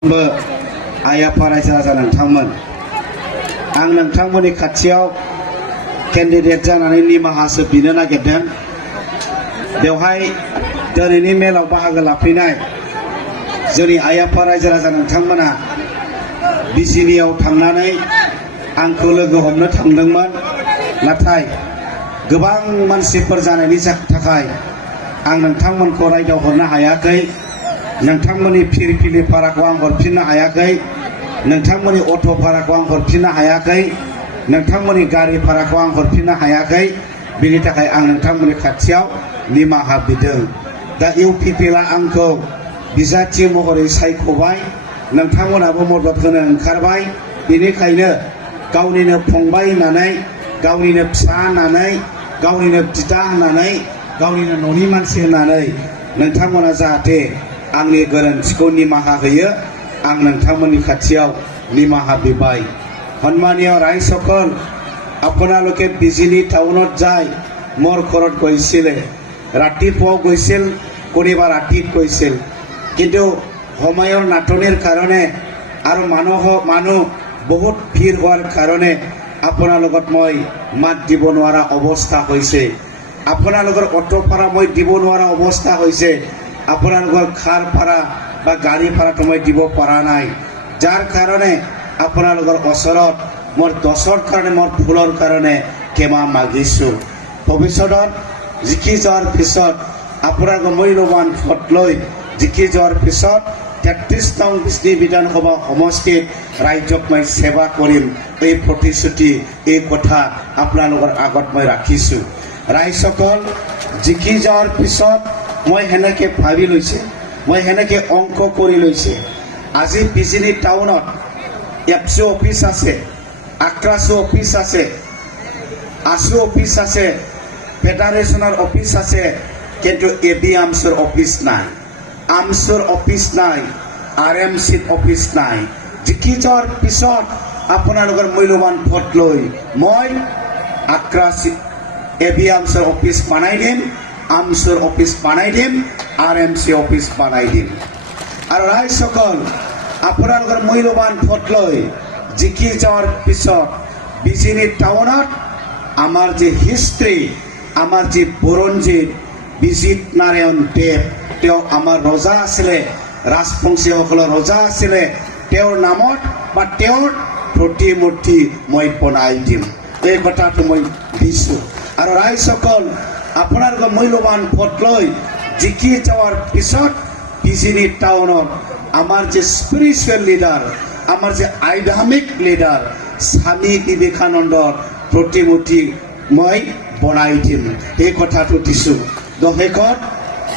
आइ आफा रायजो राजा नोंथांमोन आं नोंथांमोननि खाथियाव केन्डिडेट जानानै निमाहासो बिनो नागिरदों। बेवहाय दिनैनि मेलाव बाहागो लाफैनाय जोंनि आइ आफा रायजो राजा नोंथांमोना बिजिनियाव थांनानै आंखौ लोगो हमनो थांदोंमोन, नाथाय गोबां मानसिफोर जानायनि थाखाय आं नोंथांमोनखौ रायदावहरनो हायाखै। नोंथांमोननि फिरफिलि भाराखौ आं हरफिननो हायाखै, नोंथांमोननि अट' भाराखौ आं हरफिननो हायाखै, नोंथांमोननि गारि भाराखौ आं हरफिननो हायाखै। बिनि थाखाय आं नोंथांमोननि खाथियाव निमाहा बिदों। दा इउपिपिएलआ आंखौ बिजाथि महरै सायख'बाय, नोंथांमोनाबो मदद होनो ओंखारबाय। बेनिखायनो गावनिनो फंबाय होननानै, गावनिनो फिसा होननानै, गावनिनो बिदा होननानै, गावनिनो न'नि मानसि होननानै नोंथांमोना जाहाथे आंनि गोरोन्थिखौ निमाहा होयो, आं नोंथांमोननि खाथियाव निमाहा बिबाय। सन्मानीय ৰাইজসকল, আপোনালোকে বিজিনী টাউনত যায় মোৰ ঘৰত গৈছিলে, ৰাতিপুৱাও গৈছিল, কোনোবা ৰাতিত গৈছিল, কিন্তু সময়ৰ নাটনিৰ কাৰণে আৰু মানুহ বহুত ভিৰ হোৱাৰ কাৰণে আপোনালোকক মই মাত দিব নোৱাৰা অৱস্থা হৈছে। আপোনালোকৰ অটো ভাড়া মই দিব নোৱাৰা অৱস্থা হৈছে। আপোনালোকৰ কাৰ ভাড়া বা গাড়ী ভাড়াটো মই দিব পৰা নাই, যাৰ কাৰণে আপোনালোকৰ ওচৰত মোৰ দোষৰ কাৰণে, মোৰ ভুলৰ কাৰণে ক্ষমা মাগিছোঁ। ভৱিষ্যতত জিকি যোৱাৰ পিছত আপোনালোকৰ মূল্যৱান ভোট লৈ জিকি যোৱাৰ পিছত 33 নং বিজনী বিধানসভা সমষ্টিত ৰাইজক মই সেৱা কৰিম, এই প্ৰতিশ্ৰুতি, এই কথা আপোনালোকৰ আগত মই ৰাখিছোঁ। ৰাইজসকল, জিকি যোৱাৰ পিছত মই সেনেকে ভাবি লৈছে, মই সেনেকে অংক কৰি লৈছে। আজি বিজিনী টাউনত এফচি অফিচ আছে, আক্ৰাছু অফিচ আছে, আছু অফিচ আছে, ফেডাৰেশ্যনৰ অফিচ আছে, কিন্তু এবি আমছুৰ অফিচ নাই, আমছুৰ অফিচ নাই, RMCৰ অফিচ নাই। জিকি যোৱাৰ পিছত আপোনালোকৰ মূল্যৱান ভোট লৈ মই আক্ৰাছু এবি আমছুৰ অফিচ বনাই দিম, আমছুৰ অফিচ বনাই দিম, RMC অফিচ বনাই দিম। আৰু ৰাইজসকল, আপোনালোকৰ মূল্যৱান ভোট লৈ জিকি যোৱাৰ পিছত বিজিনী টাউনত আমাৰ যি হিষ্ট্ৰী, আমাৰ যি বুৰঞ্জীত বিজিত নাৰায়ণ দেৱ, তেওঁ আমাৰ ৰজা আছিলে, ৰাজবংশীসকলৰ ৰজা আছিলে, তেওঁৰ নামত বা তেওঁৰ প্ৰতিমূৰ্তি মই বনাই দিম, এই কথাটো মই দিছোঁ। আৰু ৰাইজসকল, আপোনালোকৰ মূল্যৱান ভোট লৈ জিকি যোৱাৰ পিছত বিজিনী টাউনত আমাৰ যে স্পিৰিচুৱেল লিডাৰ, আমাৰ যে আধ্যাত্মিক লিডাৰ স্বামী বিবেকানন্দৰ প্ৰতিমূৰ্তি মই বনাই দিম, এই কথাটো দিছোঁ। শেষত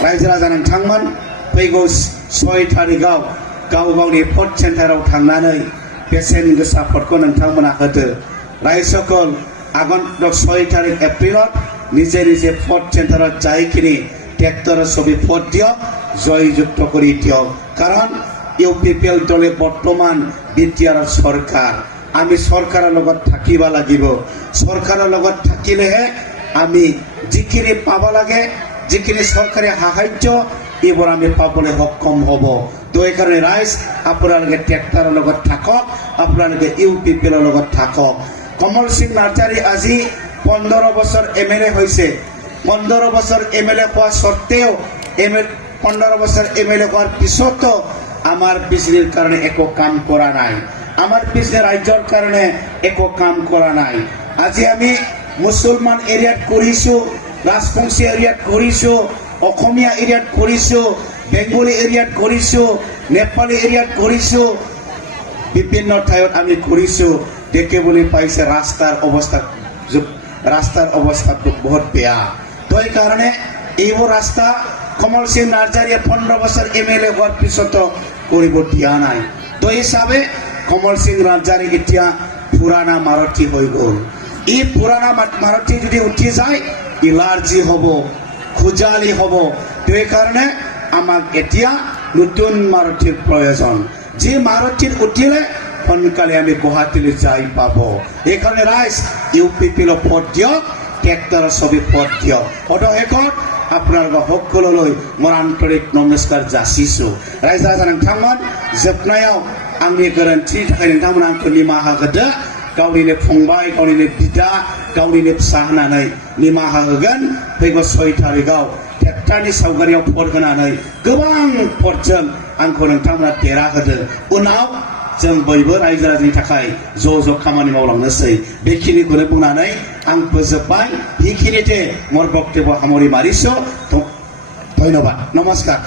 ৰাইজো ৰাজা नोंथांमोन फैगौ 6 तारिखआव गाव गावनि भट सेन्टाराव थांनानै बेसेन गोसा भटखौ नोंथांमोना होदो। रायजोসকল, আগন্তুক 6 तारिख एप्रिলত নিজে নিজে ভোট চেণ্টাৰত যাইকিনি ট্ৰেক্টৰৰ ছবি ভোট দিয়ক, জয়যুক্ত কৰি দিয়ক। কাৰণ ইউপিপিএল দলে বৰ্তমান বিটিআৰৰ চৰকাৰ, আমি চৰকাৰৰ লগত থাকিব লাগিব। চৰকাৰৰ লগত থাকিলেহে আমি যিখিনি পাব লাগে, যিখিনি চৰকাৰী সাহায্য, এইবোৰ আমি পাবলৈ সক্ষম হ'ব। তো এইকাৰণে ৰাইজ, আপোনালোকে ট্ৰেক্টৰৰ লগত থাকক, আপোনালোকে ইউপিপিএলৰ লগত থাকক। কমল সিং নাৰ্জাৰী আজি 15 বছৰ MLA হৈছে। 15 বছৰ MLA হোৱা স্বত্তেও 15 বছৰ MLA হোৱাৰ পিছতো আমাৰ বিজনীৰ কাৰণে একো কাম কৰা নাই, আমাৰ বিজনী ৰাজ্যৰ কাৰণে একো কাম কৰা নাই। আজি আমি মুছলমান এৰিয়াত কৰিছোঁ, ৰাজবংশী এৰিয়াত কৰিছোঁ, অসমীয়া এৰিয়াত কৰিছোঁ, বেংগলী এৰিয়াত কৰিছোঁ, নেপালী এৰিয়াত কৰিছোঁ, বিভিন্ন ঠাইত আমি কৰিছোঁ। দেখিবলৈ পাইছে ৰাস্তাৰ অৱস্থাটো বহুত বেয়া। তো এইকাৰণে এইবোৰ ৰাস্তা কমল সিং নাৰ্জাৰীয়ে 15 বছৰ MLA হোৱাৰ পিছতো কৰিব দিয়া নাই। তো হিচাপে কমল সিং নাৰ্জাৰী এতিয়া পুৰাণা মাৰুতি হৈ গ'ল। এই পুৰাণা মাৰুতি যদি উঠি যায়, এলাৰ্জি হ'ব, খোজালি হ'ব। তো এইকাৰণে আমাক এতিয়া নতুন মাৰুতিৰ প্ৰয়োজন, যি মাৰুতিত উঠিলে সোনকালে আমি গুৱাহাটীলৈ যাই পাব। এইকাৰণে ৰাইজ ইউপিপিএলক ভোট দিয়ক, ট্ৰেক্টৰৰ ছবি ভোট দিয়ক। অৱশেষত আপনাर हकललै मोर आन्तरिक नमस्कार जासिसु रायजो राजा नोंथांमोन जोबनायाव आंनि गोरोन्थिनि थाखाय नोंथांमोन आंखौ निमाहा होदो गावनिनो फंबाय गावनिनो बिदा गावनिनो फिसा होनानै निमाहा होगोन फैगौ 6 तारिखआव टेक्टारनि सावगारियाव भट होनानै गोबां भटजों आंखौ नोंथांमोना देरहाहोदो उनाव जों बयबो रायजो राजानि थाखाय ज' खामानि मावलांनोसै बेखिनिखौनो बुंनानै आं फोजोबबाय बेखिनिते मोर बक्तव्य हामरि मारिस धन्यबाद नमस्कार